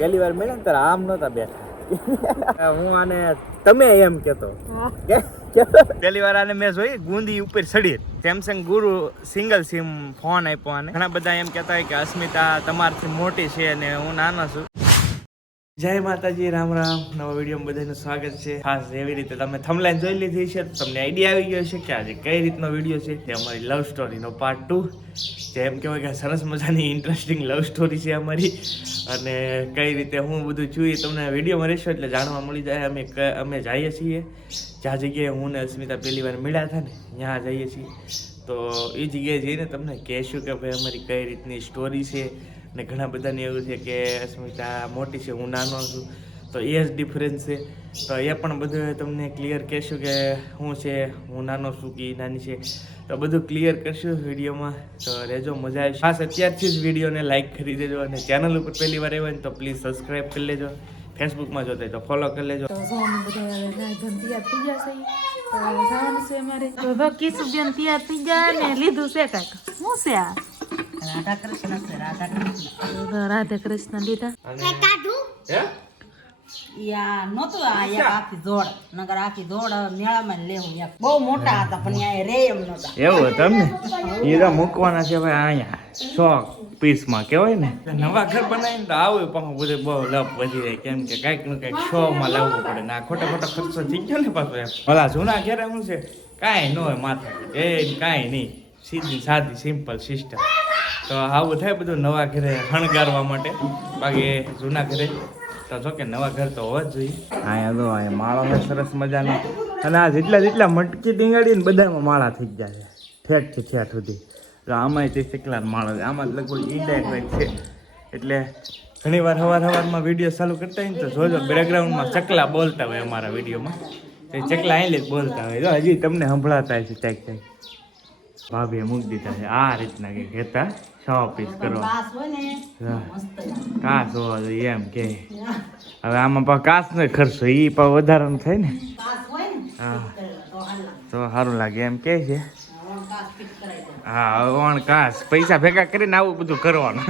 પહેલી વાર મળ્યા ને ત્યારે આમ નહોતા બેઠા. હું આને તમે એમ કહેતો પહેલી વાર આને મેં જોઈ ગુંદી ઉપર ચડી. સેમસંગ ગુરુ સિંગલ સિમ ફોન આપ્યો આને. ઘણા બધા એમ કહેતા હોય કે અસ્મિતા તમારથી મોટી છે અને હું નાનો છું. જય માતાજી, રામ રામ. નવા વિડીયોમાં બધાનું સ્વાગત છે. ખાસ એવી રીતે તમે થંબનેલ જોઈ લીધી છે, તમને આઈડિયા આવી ગયો છે કે આજે કઈ રીતનો વિડીયો છે. તે અમારી લવ સ્ટોરીનો પાર્ટ 2. જેમ કહેવાય કે સરસ મજાની ઇન્ટરેસ્ટિંગ લવ સ્ટોરી છે અમારી. અને કઈ રીતે હું બધું છું એ તમને વિડીયોમાં રહેશો એટલે જાણવા મળી જાય. અમે જઈએ છીએ જ્યાં જગ્યાએ હું ને અસ્મિતા પહેલી વાર મળ્યા હતા ને ત્યાં જઈએ છીએ. તો એ જગ્યાએ જઈને તમને કહેશું કે ભાઈ અમારી કઈ રીતની સ્ટોરી છે. ને ઘણા બધાને એવું છે કે અસ્મિતા મોટી છે, હું નાનો છું, તો એ જ ડિફરન્સ છે. તો એ પણ બધું તમને ક્લિયર કહેશું કે શું છે, હું નાનો છું કે નાની છે. તો બધું ક્લિયર કરશું વિડીયોમાં. તો રહેજો, મજા આવશે. ખાસ અત્યારથી જ વિડીયોને લાઇક કરી દેજો અને ચેનલ ઉપર પહેલી વાર આવ્યો ને તો પ્લીઝ સબસ્ક્રાઈબ કરી લેજો. ફેસબુકમાં જોતા તો ફોલો કરી લેજો. તો જવાનું બધા તૈયાર થઈ જશે. તો જવાનું છે અમારે. તો કિશુબેન તૈયાર થઈ ગયા ને લીધું છે કાંઈક. શું છે આ? રાધા કૃષ્ણ છે. રાધા કૃષ્ણ લીધા. યા નહોતું આ એક આખી જોડ, નગર આખી જોડ મેળામાં લેવું. એક બહુ મોટા હતા પણ અહીંયા રે એમ નહોતા. એવું તમને હીરા મૂકવાના છે ભાઈ અહીંયા 100 પીસમાં કહેવાય ને. નવા ઘર બનાવીને તો આવું પણ બધું બહુ લપ વધી જાય. કેમ કે કાંઈક નું કંઈક 100માં લાવવું પડે ને આ ખોટા ખોટા ખર્ચો થઈ ગયો ને પાછો. એમ ભલા જૂના ઘેર શું છે, કાંઈ ન હોય માથે એ કાંઈ નહીં, સીધી સાદી સિમ્પલ સિસ્ટમ. તો આવું થાય બધું નવા ઘરે શણગારવા માટે. બાકી જૂના ઘરે તો જો કે નવા ઘર તો હોવા જ જોઈએ. અહીંયા તો અહીંયા માળો છે સરસ મજાનો. અને આ જેટલા મટકી ટીંગાડીને બધામાં માળા થઈ ગયા છે, ઠેઠ સુધી. તો આમાં તે કેટલા માળો છે, આમાં લગભગ ઇન્ડાયરેક્ટ છે. એટલે ઘણી વાર સવારમાં વિડીયો ચાલુ કરતા હોય ને તો જોજો બેકગ્રાઉન્ડમાં ચકલા બોલતા હોય અમારા વિડીયોમાં. એ ચકલા અહીં જ બોલતા હોય. જો હજી તમને સંભળાતા છે ક્યાંક. ભાભીએ મૂકી દીધા છે આ રીતના કે કહેતા 100 પીસ કરો. કાસ હોવા જોઈએ એમ કે. હવે આમાં પણ કાસ નો ખર્ચો એ પણ વધારાનો થાય ને. હા તો સારું લાગે એમ કે છે. હા ઓણ કાસ પૈસા ભેગા કરીને આવું બધું કરવાનું.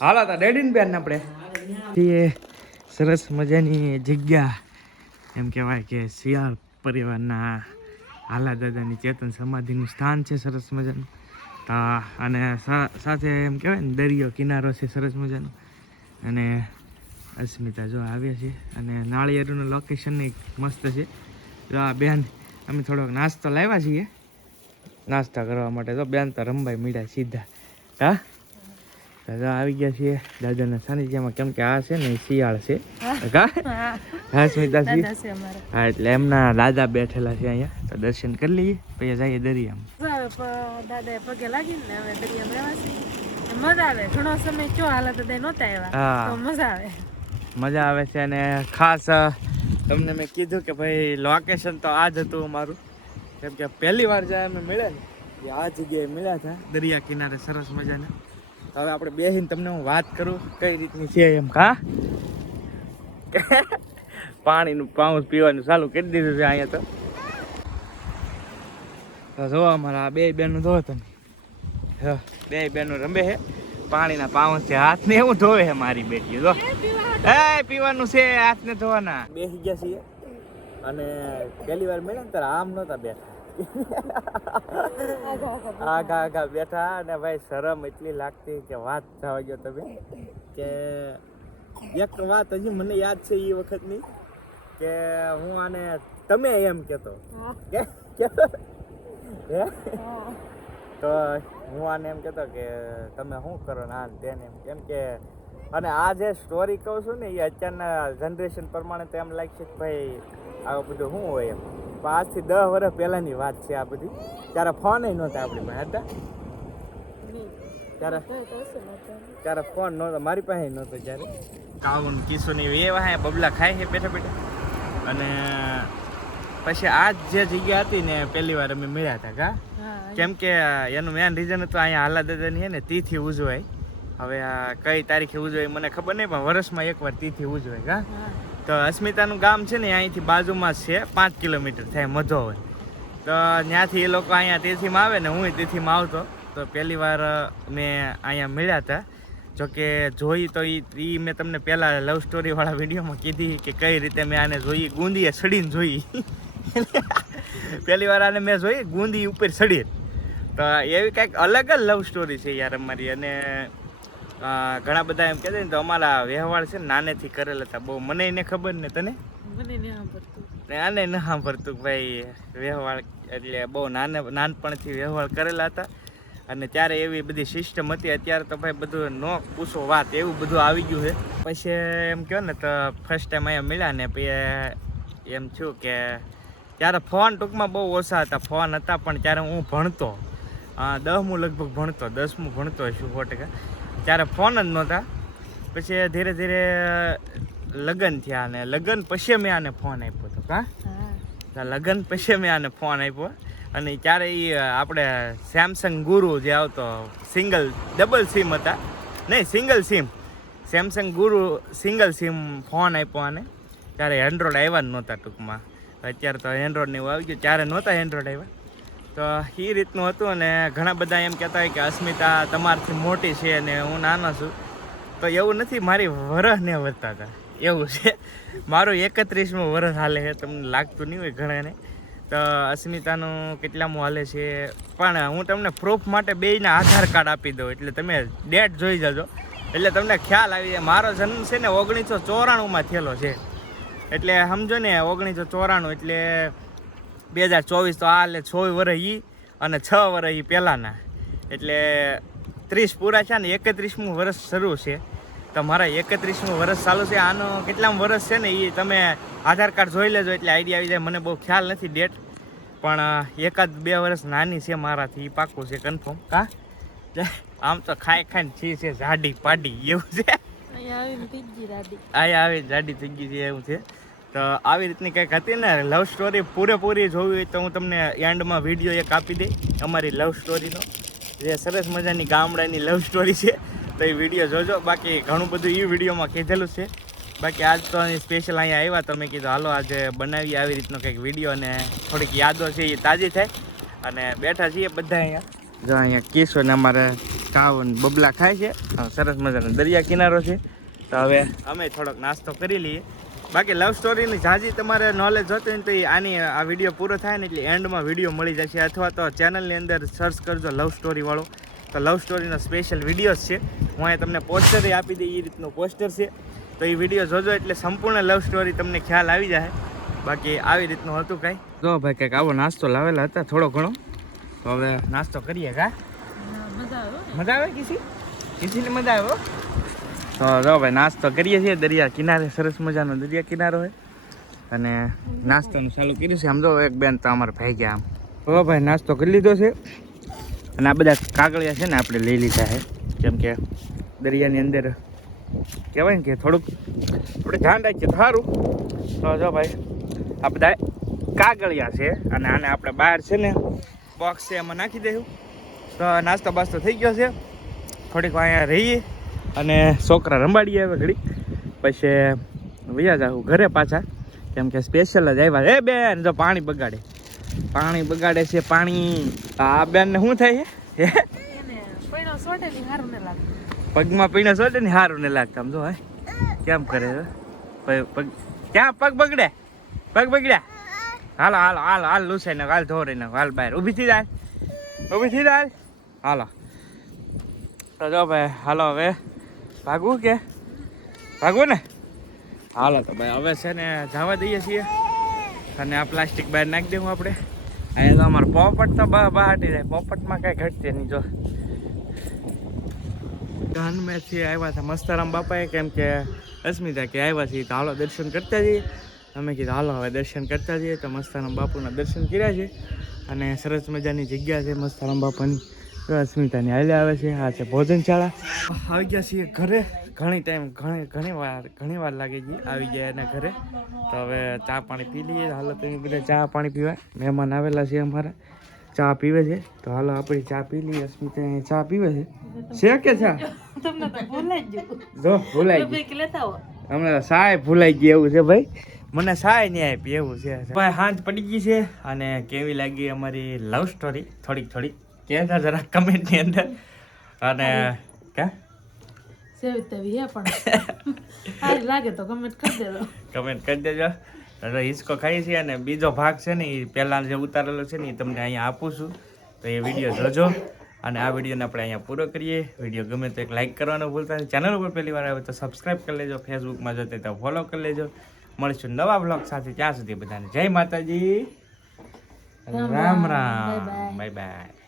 હાલો તો ડેડીને બેન આપણે સરસ મજાની જગ્યા એમ કહેવાય કે શિયાળ પરિવારના હાલા દાદાની ચેતન સમાધિનું સ્થાન છે સરસ મજાનું. અને સાથે એમ કહેવાય ને દરિયો કિનારો છે સરસ મજાનો. અને અસ્મિતા જો આવ્યા છે અને નાળિયેરનું લોકેશન મસ્ત છે. જો આ બેન અમે થોડોક નાસ્તો લાવ્યા છીએ નાસ્તા કરવા માટે. તો બેન તો રમભાઈ મળ્યા સીધા. હા દાદા આવી ગયા છીએ દાદાના સાનિધ્યમાં. કેમ કે આ છે ને શિયાળ છે. હા સ્મિતા હા એટલે એમના દાદા બેઠેલા છે અહીંયા. તો દર્શન કરી લઈએ પછી જઈએ દરિયામાં. દાદા પગે લાગીને હવે દરિયામાં મજા આવે. ઘણો સમય ચો હાલત દાદા નહોતા આવ્યા તો મજા આવે. મજા આવે છે. અને ખાસ તમને મેં કીધું કે ભાઈ લોકેશન તો આ જ હતું અમારું. કેમ કે પહેલી વાર જાય અમે મળ્યા ને આ જગ્યાએ મળ્યા હતા દરિયા કિનારે સરસ મજાના. હવે આપણે બેસીને તમને હું વાત કરું કઈ રીતની છે એમ. હા પાણીનું પાઉચ પીવાનું ચાલુ કરી દીધું છે અહીંયા. તો જો અમારા બે બેનો ધોવે તમે. બે બેનો રમે છે પાણીના પાઉચ છે. હાથને એવું ધોવે છે મારી બેટી. જો એ પીવાનું છે, હાથને ધોવાના. બેસી ગયા છીએ અને પહેલી વાર મળ્યા ને ત્યારે આમ નહોતા બેઠા, આગા બેઠા. અને ભાઈ શરમ એટલી લાગતી કે વાત થવા ગયો તમે. કે એક વાત હજી મને યાદ છે એ વખતની કે હું આને તમે એમ કહેતો તો હું આને એમ કહેતો કે તમે શું કરો ને આ તેને એમ. કેમ કે અને આ જે સ્ટોરી કહું છું ને એ અત્યારના જનરેશન પ્રમાણે તો એમ લાગશે કે ભાઈ આવું બધું શું હોય એમ. પણ આજથી 10 વર્ષ પહેલાંની વાત છે આ બધી. ત્યારે ફોન નહોતા આપણી પાસે હતા. ત્યારે ફોન નહોતો મારી પાસે નહોતો. ત્યારે કાવું કિસ્સોની એવા બબલા ખાય છે બેઠા બેઠા. અને પછી આ જે જગ્યા હતી ને પહેલી વાર અમે મળ્યા હતા. કા કેમ કે એનું મેન રીઝન હતું અહીંયા હાલા દાદાની છે ને તિથિ ઉજવાય. હવે આ કઈ તારીખે ઉજવાય મને ખબર નહીં પણ વર્ષમાં એકવાર તિથિ ઉજવાય. કા તો અસ્મિતાનું ગામ છે ને અહીંથી બાજુમાં છે 5 કિલોમીટર થાય મધો હોય. તો ત્યાંથી એ લોકો અહીંયા તિથિમાં આવે ને હું તિથિમાં આવતો. તો પહેલી વાર મેં અહીંયા મળ્યા હતા જોકે જોઈ તો એ મેં તમને પહેલાં લવ સ્ટોરીવાળા વિડીયોમાં કીધી કે કઈ રીતે મેં આને જોઈ, ગુંદીએ સડીને જોઈ. પહેલી વાર આને મેં જોઈ ગુંદી ઉપર સડી. તો એવી કંઈક અલગ જ લવ સ્ટોરી છે યાર અમારી. અને ઘણા બધા એમ કહેતા ને તો અમારા વ્યવહાર છે ને નાનેથી કરેલા હતા બહુ. મને એને ખબર ને તને ને આને ન સાંભળતું ભાઈ વ્યવહાર એટલે બહુ નાનપણથી વ્યવહાર કરેલા હતા. અને ત્યારે એવી બધી સિસ્ટમ હતી. અત્યારે તો ભાઈ બધું ન પૂછો વાત, એવું બધું આવી ગયું છે. પછી એમ કહો ને તો ફર્સ્ટ ટાઈમ અહીંયા મળ્યા ને પછી એમ થયું કે ત્યારે ફોન ટૂંકમાં બહુ ઓછા હતા. ફોન હતા પણ ત્યારે હું ભણતો 10મું લગભગ ભણતો, 10મું ભણતો હશું 100%. ત્યારે ફોન જ નહોતા. પછી ધીરે ધીરે લગ્ન થયા ને લગ્ન પછી મેં આને ફોન આપ્યો હતો. લગ્ન પછી મેં આને ફોન આપ્યો. અને ત્યારે એ આપણે સેમસંગ ગુરુ જે આવતો ડબલ સિમ હતા, નહીં સિંગલ સિમ, સેમસંગ ગુરુ સિંગલ સિમ ફોન આપ્યો આને. ત્યારે એન્ડ્રોઈડ આવ્યા જ નહોતા ટૂંકમાં. અત્યારે તો એન્ડ્રોઈડને એવું આવી ગયું, ત્યારે નહોતા એન્ડ્રોઈડ આવ્યા. તો એ રીતનું હતું. અને ઘણા બધા એમ કહેતા હોય કે અસ્મિતા તમારાથી મોટી છે અને હું નાનો છું. તો એવું નથી, મારી વરસ ને વધતા હતા એવું છે. મારું 31મું વરસ હાલે છે, તમને લાગતું નહીં હોય ઘણાને. તો અસ્મિતાનું કેટલામું હાલે છે. પણ હું તમને પ્રૂફ માટે બેયના આધાર કાર્ડ આપી દઉં એટલે તમે ડેટ જોઈ જજો, એટલે તમને ખ્યાલ આવી જાય. મારો જન્મ છે ને 1994માં થયેલો છે. એટલે સમજો ને 1994 એટલે 2024 તો આ લે 6 વર્ષ ઈ અને 6 વર્ષ ઈ પહેલાંના. એટલે 30 પૂરા છે ને 31મું વર્ષ શરૂ છે. તો મારા 31મું વર્ષ ચાલુ છે. આનો કેટલામ વર્ષ છે ને એ તમે આધાર કાર્ડ જોઈ લેજો એટલે આઈડિયા આવી જાય. મને બહુ ખ્યાલ નથી ડેટ, પણ 1-2 વર્ષ નાની છે મારાથી, એ પાક્કું છે કન્ફર્મ. આમ તો ખાઈને છે જાડી પાડી એવું છે. અહીંયા આવી જાડી થઈ ગઈ છે એવું છે. તો આવી રીતની કંઈક હતી ને લવ સ્ટોરી. પૂરેપૂરી જોવી હોય તો હું તમને એન્ડમાં વિડીયો એક આપી દઈ અમારી લવ સ્ટોરીનો, જે સરસ મજાની ગામડાની લવ સ્ટોરી છે. તો એ વિડીયો જોજો. બાકી ઘણું બધું એ વિડીયોમાં કીધેલું છે. બાકી આજ તો સ્પેશિયલ અહીંયા આવ્યા તો મેં કીધું હાલો આજે બનાવીએ આવી રીતનો કંઈક વિડીયો, અને થોડીક યાદો છે એ તાજી થાય. અને બેઠા છીએ બધા અહીંયા. જો અહીંયા કિશો ને અમારે કાવ બબલા ખાય છે. સરસ મજાનો દરિયા કિનારો છે. તો હવે અમે થોડોક નાસ્તો કરી લઈએ. બાકી લવ સ્ટોરીની ઝાઝી તમારે નોલેજ જોતું હોય ને તો આની આ વિડીયો પૂરો થાય ને એટલે એન્ડમાં વિડીયો મળી જશે. અથવા તો ચેનલની અંદર સર્ચ કરજો લવ સ્ટોરીવાળો, તો લવ સ્ટોરીનો સ્પેશિયલ વિડીયોઝ છે. હું અહીંયા તમને પોસ્ટરે આપી દઈ, એ રીતનું પોસ્ટર છે. તો એ વિડીયો જોજો એટલે સંપૂર્ણ લવ સ્ટોરી તમને ખ્યાલ આવી જાય. બાકી આવી રીતનું હતું કાંઈ. જો ભાઈ કંઈક આવો નાસ્તો લાવેલા હતા થોડો ઘણો. તો હવે નાસ્તો કરીએ. મજા આવે કિસીને મજા આવે. તો જો ભાઈ નાસ્તો કરીએ છીએ દરિયા કિનારે. સરસ મજાનો દરિયા કિનારો છે. અને નાસ્તાનું ચાલુ કર્યું છે. આમ જો એક બેન તો અમારે ભાઈ ગયા. આમ તો ભાઈ નાસ્તો કરી લીધો છે. અને આ બધા કાગળિયા છે ને આપણે લઈ લીધા છે, કેમ કે દરિયાની અંદર કહેવાય ને કે થોડુંક આપણે ધ્યાન રાખીએ તો સારું. તો જો ભાઈ આ બધા કાગળિયા છે. અને આને આપણે બહાર છે ને બોક્સ છે એમાં નાખી દઈશું. તો નાસ્તો બાસ્તો થઈ ગયો છે. થોડીક અહીંયા રહીએ અને છોકરા રંબાડીએ હવે ઘડી, પછી વયા જાઉં ઘરે પાછા, કેમ કે સ્પેશિયલ જ આવ્યા. બેન જો પાણી બગાડે છે. પાણી આ બેનને શું થાય છે? પગમાં પીણે સોટે ને સારું ને લાગતા. આમ જો હે કેમ કરે પગ, ક્યાં પગ બગડ્યા. હાલ લૂસાઈ નાખ, હાલ ધોરી નાખ, હાલ બહાર ઊભી થઈ જાય. હાલો તો જો ભાઈ હાલો હવે ભાગવું ને. હાલો તો ભાઈ હવે છે ને જવા દઈએ છીએ. અને આ પ્લાસ્ટિક બહાર નાખી દેવું આપણે. અહીંયા તો અમારો પોપટ તો બહાટી જાય. પોપટમાં કાંઈ ઘટશે નહીં. જો ગાનમેથી આવ્યા હતા મસ્તારામ બાપાએ, કેમ કે અસ્મિતા કે આવ્યા છીએ તો હાલો દર્શન કરતા જઈએ. અમે કીધું હાલો હવે દર્શન કરતા જઈએ. તો મસ્તારામ બાપુના દર્શન કર્યા છે. અને સરસ મજાની જગ્યા છે મસ્તારામ બાપાની. અસ્મિતાની હાલે આવે છે. આ છે ભોજનશાળા. આવી ગયા છીએ ઘરે. ઘણી વાર લાગી ગઈ આવી ગયા એના ઘરે. તો હવે ચા પાણી પી લઈએ. હાલો તો બધા ચા પાણી પીવાય. મહેમાન આવેલા છે અમારા, ચા પીવે છે. તો હાલો આપણે ચા પી લઈએ. અસ્મિતા ચા પીવે છે કે ચા ભૂલાઈ ગઈ. હમણાં સાય ભૂલાઈ ગઈ એવું છે ભાઈ. મને સાય નહીં આપી એવું છે ભાઈ. હાંજ પડી ગઈ છે. અને કેવી લાગી અમારી લવ સ્ટોરી થોડીક કહેતા જરા કમેન્ટની અંદર. અને ક્યાં સેવી તેવી હે પણ સારી લાગે તો કમેન્ટ કરી દેજો. કમેન્ટ કરી દેજો. હવે હિસકો ખાઈ છે અને બીજો ભાગ છે ને એ પહેલા જે ઉતારેલો છે ને એ તમને અહીંયા આપું છું, તો એ વિડીયો જોજો. અને આ વિડીયોને આપણે અહીંયા પૂરો કરીએ. વિડીયો ગમે તો એક લાઈક કરવાનું ભૂલતા નહીં. ચેનલ ઉપર પહેલી વાર આવે તો સબસ્ક્રાઈબ કરી લેજો. ફેસબુકમાં જોતે તો ફોલો કરી લેજો. મળીશું નવા બ્લોગ સાથે. ત્યાં સુધી બધાને જય માતાજી, રામ રામ, બાય બાય.